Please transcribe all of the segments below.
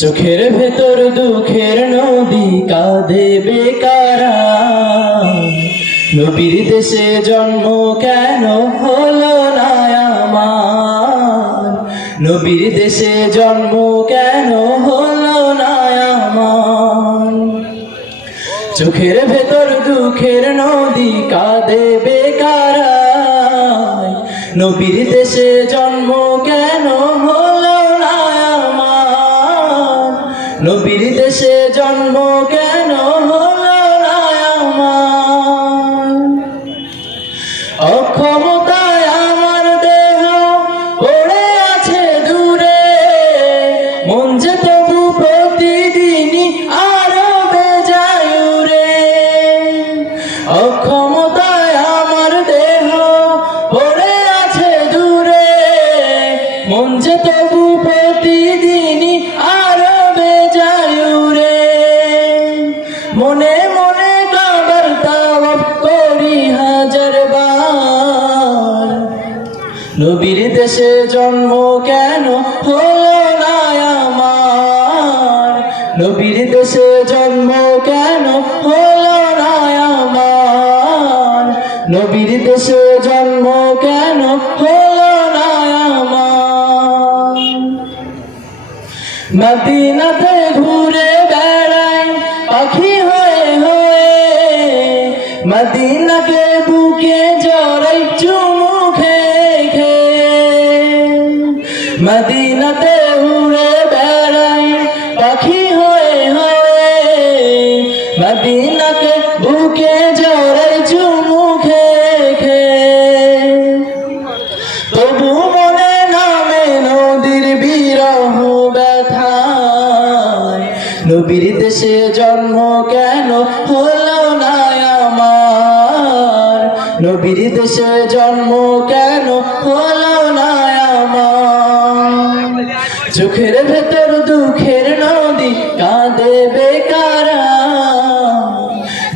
চোখের ভেতর দুঃখের নদী কাঁদে বেকারা, নবীর দেশে জন্ম কেন হলো না আমার, নবীর দেশে জন্ম কেন হলো না আমার। চোখের ভেতর দুঃখের নদী কাঁদে বেকারা, নবীর দেশে জন্ম কেন হলো না আমার, নবীর দেশে জন্ম কেন হলো না আমার। অক্ষমতায় আমার দেহ পড়ে আছে দূরে, মন যে তবু প্রতিদিনই আরো বেজায় উড়ে। অক্ষমতায় আমার দেহ পড়ে আছে দূরে, মন যে তবু প্রতিদিনই আরো বেজায় উড়ে। মনে মনে কাবার তাওয়াফ করি হাজার বার, নবীর দেশে জন্ম কেন হলো না আমার, নবীর দেশে জন্ম কেন হলো না আমার, নবীর দেশে জন্ম কেন হলো না আমার। মদিনাতে ঘুরে বেড়াই পাখি হয়ে হয়ে, মদিনাকে বুকে জড়াই চুমু খেয়ে খেয়ে। মদিনাতে উড়ে বেড়াই পাখি হয়ে হয়ে, মদিনাকে বুকে জড়াই চুমু খেয়ে খেয়ে। তবু মনে নামে নদীর বিরহ ব্যথায়, নবীর দেশে জন্ম কেন হলো না আমার, নবীর দেশে জন্ম কেন হলো না আমার। চোখের ভেতর দুঃখের নদী কাঁদে বেকারা,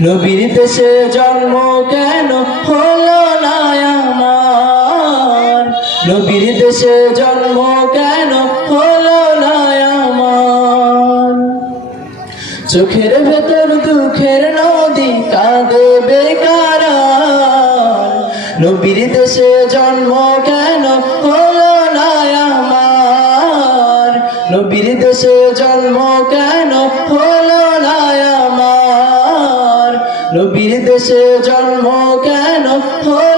নবীর দেশে জন্ম কেন হলো না আমার, নবীর দেশে জন্ম কেন হলো না আমার। চোখের ভেতর দুঃখের নদী কাঁদে বেকারা, নবীর দেশে জন্ম কেন হলো না আমার, নবীর দেশে জন্ম কেন হলো না আমার, নবীর দেশে জন্ম কেন হলো